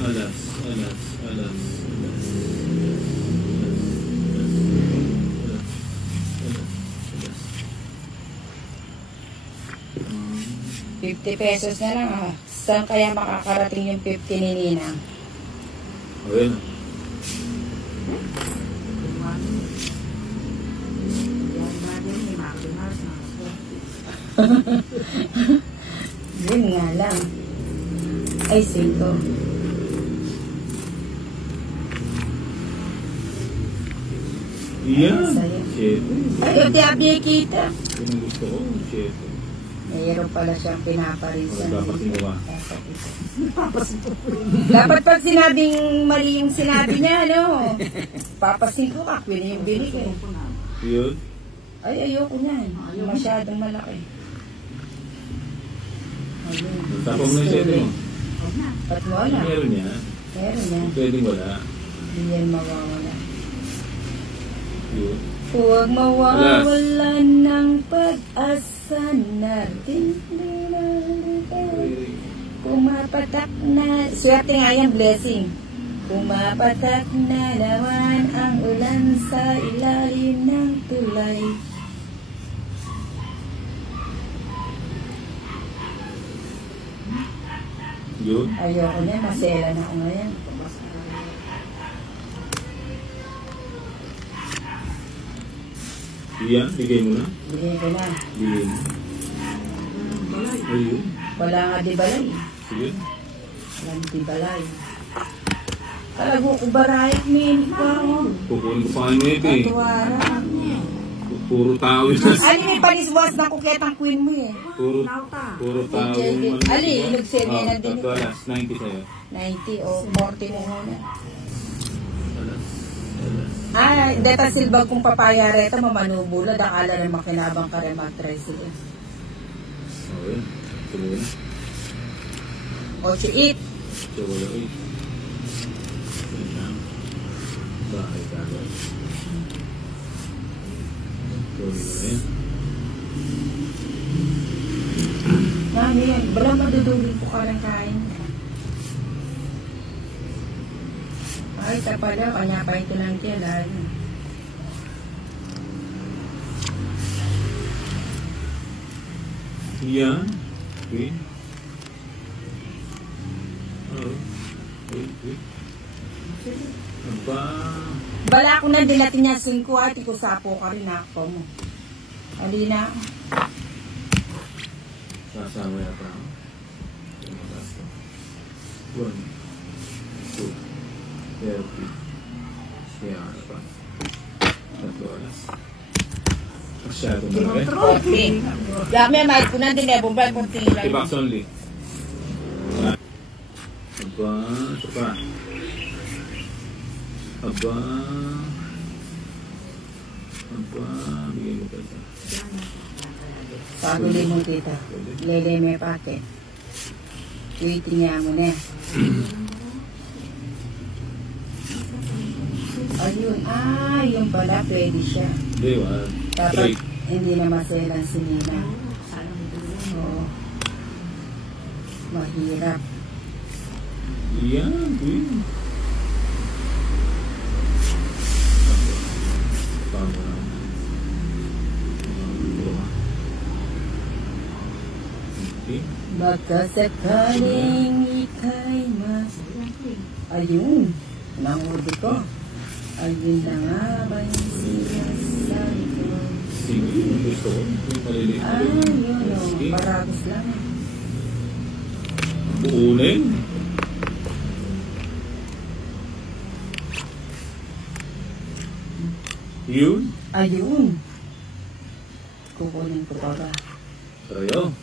Alas, alas, alas, alas. 50 pesos na lang ah. Saan kaya makakarating yung 50 ni Ninang? Ayun. Yun nga lang. Ay, 5. Yan. Sa'yo. 7. Ay, hindi kita. Yung gusto ko, 7. Mayroon pala siyang pinaparisan. Dapat ginawa. Dapat pag sinabing mali yung sinabi niya, ano? Papasin ko ka, pwede yung binig eh. Yun. Ay, ayoko niyan. Masyadong malaki. Ayun. Tapos mo na 7 mo. Ba't wala? Meron niya. Meron yan. Pwedeng wala. Hindi yan mawawala. Yun. Huwag mawawalan ng pag-asa natin. Pumapatak na. Swerte nga yan, blessing. Pumapatak na naman ang ulan sa ilalim ng tulay. Yun. Ayoko na, masela na ako ngayon. Yan, bigay mo na. Bigay ko na. Bigay mo. Ayun. Wala nga di balay. Sige. Walang di balay. Talago ko barayat min ikaw. Kukunin ko pa kayo ito eh. Katuwara. Puro tao yun. Ali, may paniswas ng kuketang queen mo eh. Puro tao yung Ali, nagserye na din. Ito alas, 90 sa'yo. 90 o 40 mo muna. Ah, deta silbag kung papaya reta mamanubulad ang ala ng makinabang karematray sila. Okay. Tuloy na. 8. Tuloy. Bakit agad? Tuloy na yan. Mami, balang madudulin ko ka ng kain. Ay, sa pala, kanya pa ito lang kaya dahil. Yan. Okay. Oh. Wait. Aba. Bala ko na dilatin niya 5 at ikusapo ka rin ako mo. Alina. Sasama na pa. 1, 2, 30. Siya na pa. 3 oras. Masyado na rin. Okay. Dami ang mahit ko na din eh. Bumbay kong tingin Box only. Aba. Ito pa. Aba. Bigay mo pa isa. Paguli mo tita. Lele may pake. Waiting niya mo na. Ayun. Ah, yung pala pwede siya. Hindi, wala. Dapat hindi na maselan si Nina. Oo. Mahirap. Yan, Queen. Tama na. Okay. Baka sakaling ika'y ayun. Nangudi ko. Ayun na nga ba yung sinasabi ko? Sige, gusto ko. Yung maliliit. Ayun o. Sige. Paragos lang. Buunin. Yun. Ayun. Kukunin ko pa ba? Trayo.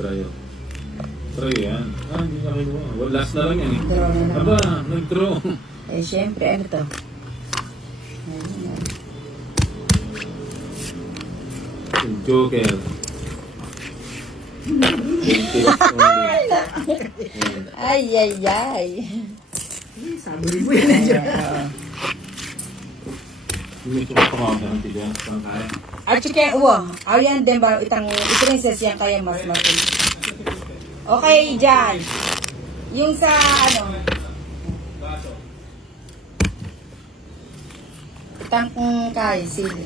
Trayo yan. Ah, hindi na kinuha. Well, last na lang yan eh. Draw na Aba, naman. nag-draw. Eh, syempre, ano to? Ayun na. Yung Joker. 20 only. Ay, ay, ay. Sabi mo yan. Hindi ko pa ng tigas. Pang kaya. At sika, ayan din ba, itang princess yan kaya mas matun. Okay, dyan. Yung sa ano, tangkong kay sili.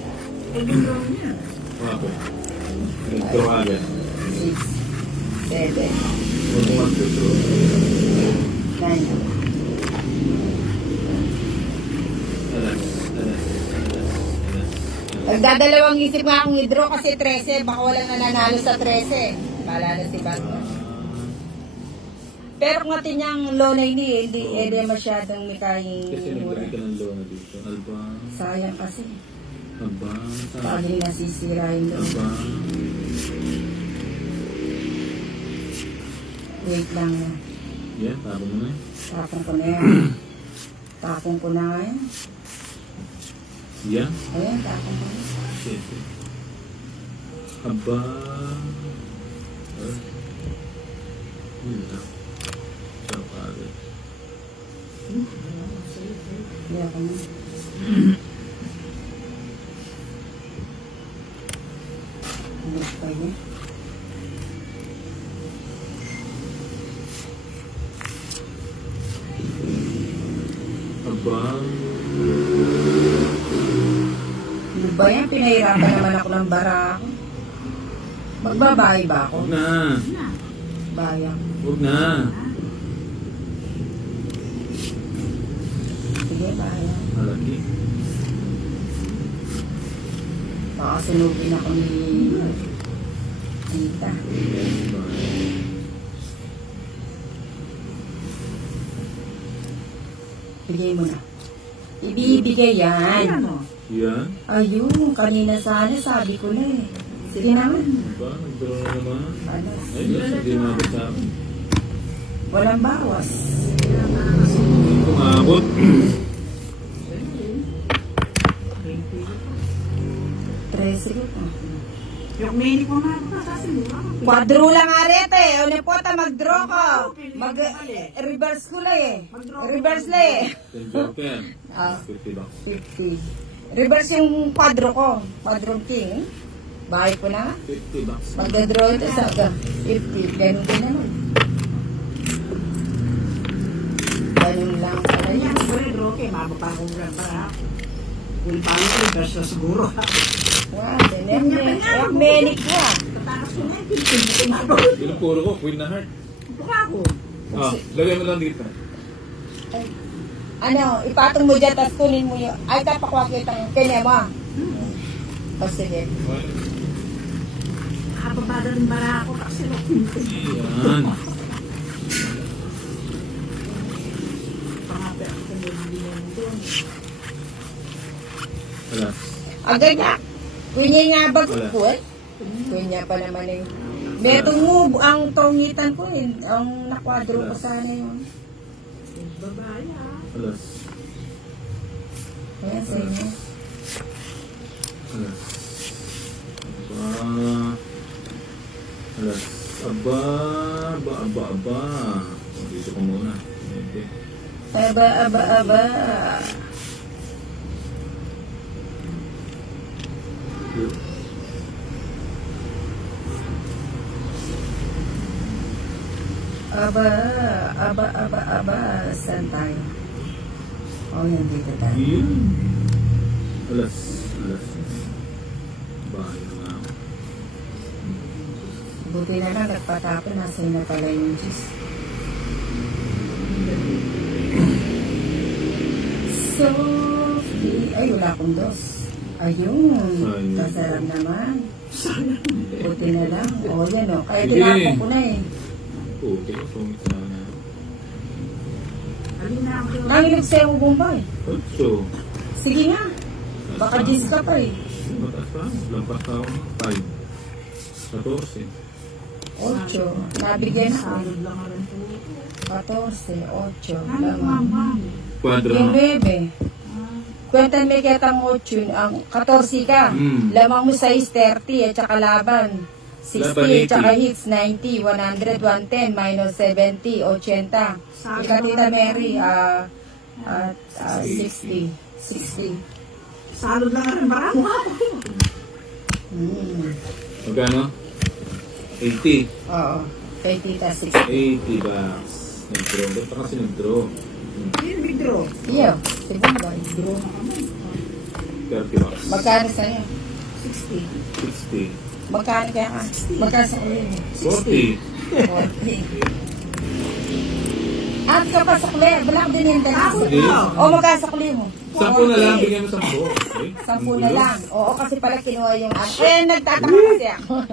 Ako. Nagturo ka agad. 6, 7, Huwag mo magtuturo. 9. Nagdadalawang isip nga akong i-draw kasi 13. Baka walang nananalo sa 13. Bala na si Batman. Pero kung atin niyang low na hindi masyadong may kayang Kasi mura. nagbalik ka ng low na dito. Alba. Sayang kasi. Alba. Paging nasisira yung low. Alba. Wait lang na. Yan, tapos mo na eh. Tapong ko na yan. Tapong ko na nga yan. Yan. Ayan, tapong ko na. Shit. Aba. Yun na. Siya pagod. Hindi ako na. Ano pa yun? Aba. Ano ba yan? Pinahirapan naman ako ng bara ako. Magbabahay ba ako? Huwag na. Bayan. Huwag na. Sige, bayan. Malaki. Baka sunugin ako ni Tita. Bigay mo na. Ibibigay yan. Yan. Ayun, kanina sana sabi ko na eh. Sige naman. Aba, nagdaro na naman. Alas. Ay, yes, hindi mabot sa akin. Walang bawas. Hindi ko maabot. 13 ko pa. Yung mini ko nga ako kasi mura. Quadro lang arete. O nepota, mag-draw ko. Reverse ko lang eh. Reverse lang eh. Ten joker. Ah, 50 bucks. 50. Reverse yung quadro ko. Quadro king. Bahay ko na. 50 bucks. Magda-draw ito sa 50. Ganun din naman. Ganun lang pala Kaya yan. ko rin, okay, mababa akong rin para. Kung paano ko, best na siguro. Wow, dinemne. Menik ko ah. Tatakas ko na, hindi ko mababa. Pinupuro ko, queen na heart. Buka ako. Ah, lagay mo lang dito. Ay, ano, ipatong mo dyan, tapos kunin mo yung, ay, kapakwa kitang kinema. O, sige. Nakababada ng bara ako kasi Yan. pangapi ako kung hindi mo doon. Wala. Agad na. Kunya nga ba Wala. ko eh? Kunya pa naman eh. Metong move, ang tongitan ko eh. Ang nakwadro ko sana yun. Babaya. Alas. Ayan sa inyo. Alas. Aba. Alas. Aba. Aba. Dito ko muna. Okay. Aba. Aba. Saan tayo? Oh, yan dito tayo. Yun. Alas. Bahay na nga ako. Buti na lang, nagpatapon. Nasa na pala yung juice. Softly. Ay, wala akong dos. Ayun. Kasarap naman. Buti na lang. O, yan o. Kaya tinapon ko na eh. Okay, sungit sana. Alin na ako. Nangilog sa'yo ko Bombay. 8. Sige nga. Baka 10 ka pa eh. Mataas pa. Lampas pa ako. 5. 14. 8. Nabigyan ako. Salod lang ka rin po. 14, 8. Ano Lamang. mama? Quadra Yung na. 9. Kwenta may kitang 8. Ang 14 ka. Lamang mo 6, 30 at saka laban. 60 at saka hits, 90, 100, 110, minus 70, 80. Ikatita Mary, 60. 60. Salod lang ka rin. Barang ako. Hmm. Magkano? 80. Oo. Kay tita 60. 80 bucks. Nag-draw. Ba't pa kasi nag-draw? Yun, withdraw. Iyo, segundo. Withdraw na kami. 30 bucks. Magkano sa'yo? 60. 60. Magkano kaya ka? Magkano sa kuya mo? 40. 40. At kapag sa kuya, balak din yung Ako dalawa. na. O magkano sa kuya mo? 10 na lang. Bigyan mo 10. Okay? 10 na lang. Oo, kasi pala kinuha yung... Eh, nagtataka kasi ako.